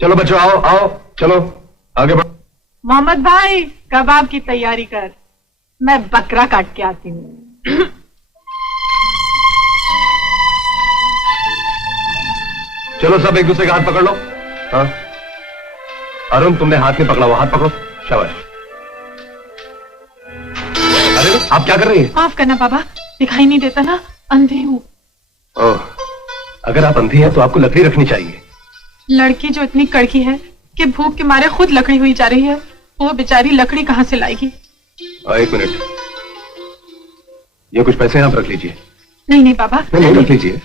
चलो बच्चों, आओ आओ, चलो आगे बढ़ो। मोहम्मद भाई, कबाब की तैयारी कर, मैं बकरा काट के आती हूँ। चलो सब एक दूसरे का हाथ पकड़ लो। हाँ अरुण, तुमने हाथ नहीं पकड़ा, वो हाथ पकड़ो। शाबाश। अरे आप क्या कर रही हैं? माफ करना बाबा, दिखाई नहीं देता ना, अंधी हूँ। ओह, अगर आप अंधी हैं तो आपको लकड़ी रखनी चाहिए। लड़की जो इतनी कड़की है कि भूख के मारे खुद लकड़ी हुई जा रही है, वो बेचारी लकड़ी कहाँ से लाएगी? एक मिनट, ये कुछ पैसे आप रख लीजिए। नहीं नहीं बाबा, नहीं रख लीजिए।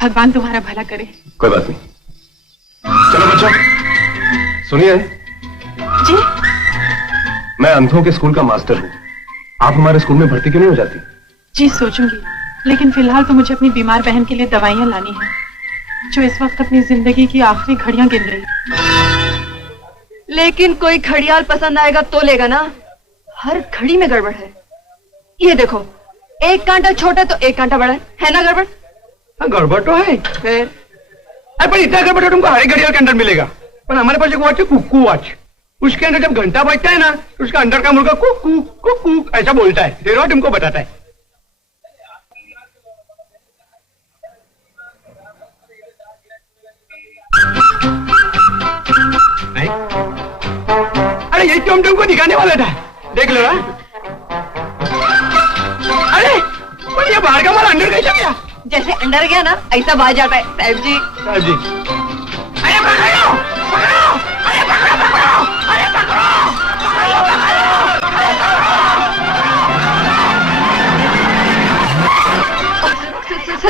भगवान तुम्हारा भला करे। कोई बात नहीं। चलो बच्चों सुनिए जी। मैं अंधों के स्कूल का मास्टर हूँ, आप हमारे स्कूल में भर्ती क्यों नहीं हो जाती? जी सोचूंगी, लेकिन फिलहाल तो मुझे अपनी बीमार बहन के लिए दवाइयाँ लानी है, जो इस वक्त अपनी जिंदगी की आखिरी घड़ियां गिन रही है। लेकिन कोई घड़ियाल पसंद आएगा तो लेगा ना, हर घड़ी में गड़बड़ है। ये देखो, एक कांटा छोटा तो एक कांटा बड़ा है ना गड़बड़? गड़बड़ तो है फिर पर इतना गड़बड़ तो तुमको हर एक घड़ियाल के अंदर मिलेगा। पर हमारे पास एक वॉच है कुक्कू वॉच, उसके अंदर जब घंटा बजता है ना तो उसका अंदर का मुर्गा कुक्कू कुक्कू ऐसा बोलता है, फिर वो तुमको बताता है। अरे यही तो हम तुमको दिखाने वाला था, देख लो। अरे पर ये बाहर का माल अंदर कैसे गया? जैसे अंदर गया ना ऐसा बाहर जाता है साहब जी। साहब जी, अरे पकड़ो पकड़ो, अरे पकड़ो पकड़ो, अरे पकड़ो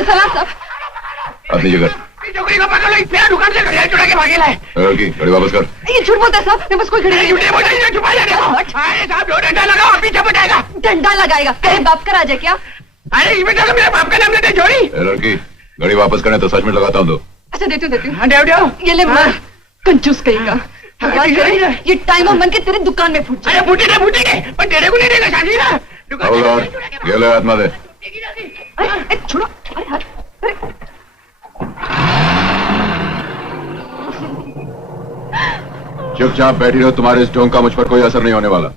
सलाम साहब। अपनी जगह। चौकड़ी को पकड़ लो, मेरा दुकान से घड़ियाल चुरा के भागे लाए। घड़ी वापस कर। ये झूठ बोलता है साहब, मैं बस कोई घड़ी नहीं। झूठे बोलते हैं, छुपा लेने को। अरे साहब दो डंडा लगाओ, पीछे बटाएगा। डंडा लगाएगा? अरे बाप का राज है क्या? अरे इसमें तो मेरे बाप का नाम लेते जोड़ी। लड़की, घड़ी वापस करने तो सच में लगाता हूँ दो। अच्छा देती हूँ। हाँ देव ये ले मार, कंजूस कहेगा। भगवान करे ये टाइम ऑफ मन के तेरे दुकान में फूट जाए। अरे फूटेंगे पर तेरे को नहीं देगा शादी ना। ये ले हाथ में दे। अरे छोड़ो, अरे हाथ, चुपचाप बैठी रहो, तुम्हारे इस ढोंग का मुझ पर कोई असर नहीं होने वाला।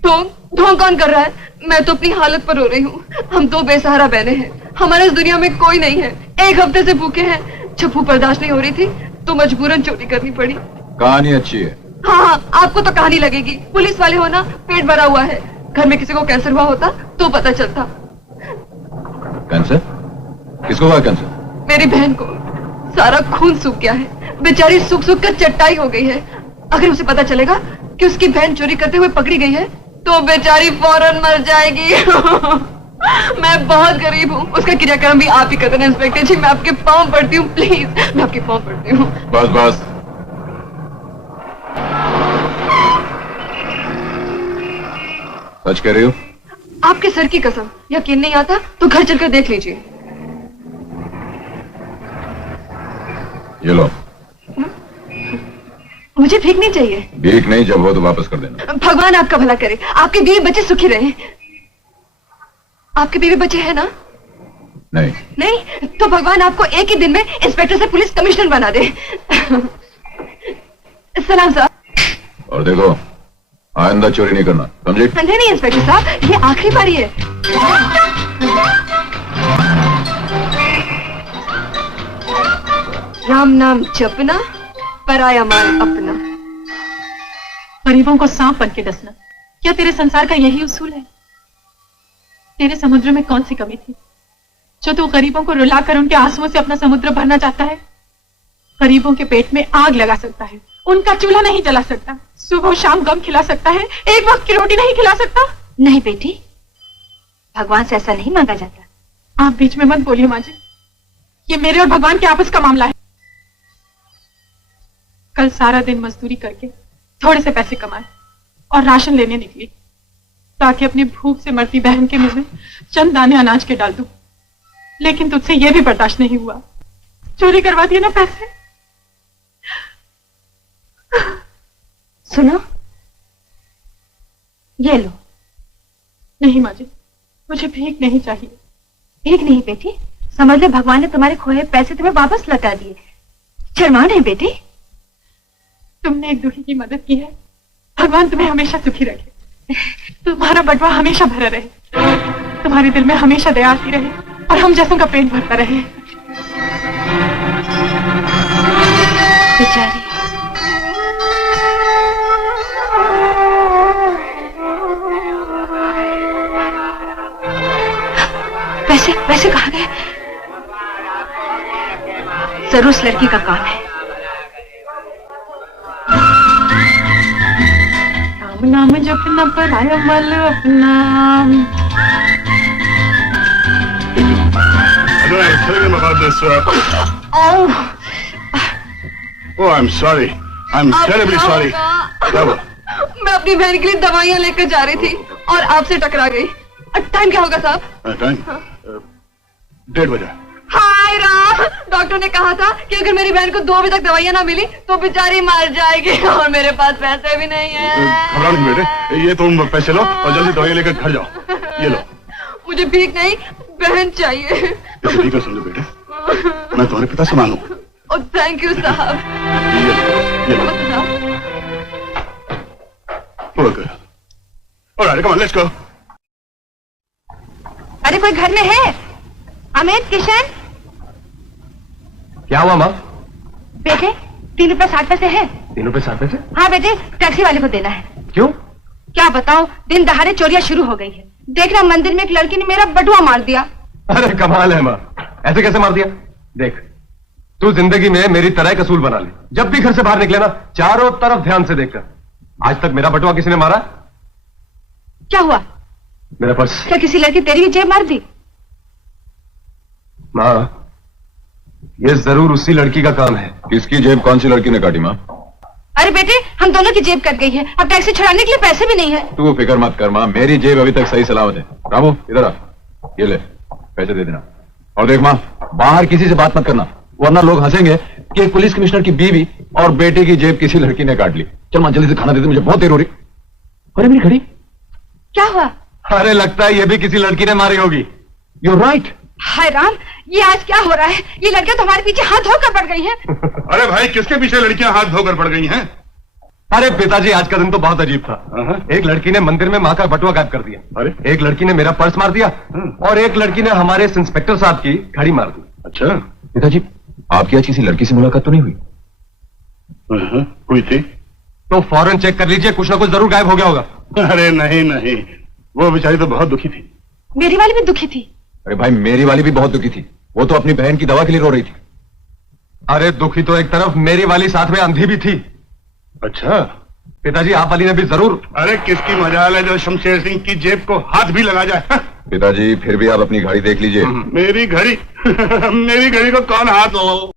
ढोंग कौन कर रहा है? मैं तो अपनी हालत पर रो रही हूँ। हम दो बेसहारा बहनें हैं, हमारे इस दुनिया में कोई नहीं है। एक हफ्ते से भूखे हैं, छप्पू बर्दाश्त नहीं हो रही थी तो मजबूरन चोरी करनी पड़ी। कहानी अच्छी है। हाँ, आपको तो कहानी लगेगी। पुलिस वाले हो ना, पेट भरा हुआ है। घर में किसी को कैंसर हुआ होता तो पता चलता। कैंसर? किसको हुआ कैंसर? मेरी बहन को। सारा खून सूख गया है, बेचारी सूख सूख कर चट्टाई हो गई है। अगर उसे पता चलेगा कि उसकी बहन चोरी करते हुए पकड़ी गई है तो बेचारी फौरन मर जाएगी। मैं बहुत गरीब हूँ, उसका क्रियाक्रम भी आप ही करते हैं इंस्पेक्टर जी। मैं आपके पाँव पड़ती हूँ, प्लीज, मैं आपके पाँव पड़ती हूँ। बस बस, सच कह रही हो? आपके सर की कसम, यकीन नहीं आता तो घर चलकर देख लीजिए। ये लो। मुझे भीख नहीं चाहिए। भीख नहीं, जब हो तो वापस कर देना। भगवान आपका भला करे, आपके बीवी बच्चे सुखी रहे। आपके बीवी बच्चे हैं ना? नहीं। नहीं तो भगवान आपको एक ही दिन में इंस्पेक्टर से पुलिस कमिश्नर बना दे। सलाम साहब। और देखो, आइंदा चोरी नहीं करना, समझे? नहीं इंस्पेक्टर साहब, ये आखिरी बारी है। राम नाम जपना, पराया माल अपना। गरीबों को सांप बन के डसना, क्या तेरे संसार का यही उसूल है? तेरे समुद्र में कौन सी कमी थी जो तू गरीबों को रुलाकर उनके आंसुओं से अपना समुद्र भरना चाहता है? गरीबों के पेट में आग लगा सकता है, उनका चूल्हा नहीं जला सकता। सुबह शाम गम खिला सकता है, एक वक्त की रोटी नहीं खिला सकता। नहीं बेटी, भगवान से ऐसा नहीं मांगा जाता। आप बीच में मत बोलिए माँ जी, ये मेरे और भगवान के आपस का मामला है। कल सारा दिन मजदूरी करके थोड़े से पैसे कमाए और राशन लेने निकली ताकि अपनी भूख से मरती बहन के मुंह में चंद दाने अनाज के डाल दूं, लेकिन तुझसे यह भी बर्दाश्त नहीं हुआ। चोरी करवा दिए ना पैसे। सुनो, ये लो। नहीं माँ जी, मुझे भीख नहीं चाहिए। भीख नहीं बेटी, समझ ले भगवान ने तुम्हारे खोए पैसे तुम्हें वापस लौटा दिए। शर्मा नहीं बेटी। तुमने एक दुखी की मदद की है, भगवान तुम्हें हमेशा सुखी रखे। तुम्हारा बटुआ हमेशा भरा रहे, तुम्हारे दिल में हमेशा दया आती रहे और हम जैसों का पेट भरता रहे। बेचारी पैसे पैसे कहाँ गए? जरूर उस लड़की का काम है। राम नाम जपना पराया मल अपना। No, I'm telling him about this. Oh, I'm sorry. I'm terribly sorry. क्या हुआ? मैं अपनी बहन के लिए दवाइयाँ लेकर जा रही थी और आपसे टकरा गई। टाइम क्या होगा साहब? टाइम 1:30 बजे। हाय राम, डॉक्टर ने कहा था कि अगर मेरी बहन को 2 बजे तक दवाइयाँ ना मिली तो बेचारी मर जाएगी और मेरे पास पैसे भी नहीं है। घबराओ नहीं बेटे, ये तुम पैसे लो और जल्दी दवाई लेकर घर जाओ। ये लो। मुझे भीख नहीं, बहन चाहिए। इसे ठीक है समझो बेटे, मैं तुम्हारे पिता समान हूँ। ओह थैंक यू साहब। ये लो। Okay. Alright, come on, let's go. अरे कोई घर में है? अमित, किशन। क्या हुआ माँ? बेटे 3 रुपए 60 पैसे है। 3 रुपए 60 पैसे? हाँ बेटे, टैक्सी वाले को देना है। क्यों? क्या बताओ, दिन दहाड़े चोरियां शुरू हो गई है। देखना, मंदिर में एक लड़की ने मेरा बटुआ मार दिया। अरे कमाल है माँ, ऐसे कैसे मार दिया? देख, तू जिंदगी में मेरी तरह एक असूल बना ले, जब भी घर से बाहर निकले ना चारों तरफ ध्यान से देखकर। आज तक मेरा बटुआ किसी ने मारा? क्या हुआ? मेरा पर्स। क्या किसी लड़की तेरी भी जेब मार दी? माँ, ये जरूर उसी लड़की का काम है। किसकी जेब कौन सी लड़की ने काटी माँ? अरे बेटे, हम दोनों की जेब कट गई है, अब टैक्सी छुड़ाने के लिए पैसे भी नहीं है। तू फिक्र मत कर माँ, मेरी जेब अभी तक सही सलामत है। रामू इधर आ, ये ले पैसे दे देना। और देख माँ, बाहर किसी से बात मत करना, वरना लोग हंसेंगे कि एक पुलिस कमिश्नर की बीवी और बेटे की जेब किसी लड़की ने काट ली। चल माँ जल्दी से खाना दे दे, मुझे बहुत देर हो रही। अरे मेरी घड़ी। क्या हुआ? अरे लगता है ये भी किसी लड़की ने मारी होगी। You right. हाय राम, ये आज क्या हो रहा है? ये लड़कियां तुम्हारे पीछे हाथ धोकर पड़ गई हैं। अरे भाई, किसके पीछे लड़कियां हाथ धोकर पड़ गई हैं? अरे पिताजी, आज का दिन तो बहुत अजीब था। एक लड़की ने मंदिर में माँ का बटुआ गायब कर दिया, अरे एक लड़की ने मेरा पर्स मार दिया और एक लड़की ने हमारे इस इंस्पेक्टर साहब की घड़ी मार दी। अच्छा। पिताजी, आपकी आज किसी लड़की से मुलाकात तो नहीं हुई? हुई थी। तो फौरन चेक कर लीजिए, कुछ ना कुछ जरूर गायब हो गया होगा। अरे नहीं नहीं, वो बेचारी तो बहुत दुखी थी। मेरी वाली भी दुखी थी। अरे भाई, मेरी वाली भी बहुत दुखी थी, वो तो अपनी बहन की दवा के लिए रो रही थी। अरे दुखी तो एक तरफ, मेरी वाली साथ में अंधी भी थी। अच्छा। पिताजी, आप वाली ने भी जरूर। अरे किसकी मजाल है जो शमशेर सिंह की जेब को हाथ भी लगा जाए। पिताजी फिर भी आप अपनी घड़ी देख लीजिए। मेरी घड़ी मेरी घड़ी को कौन हाथ हो?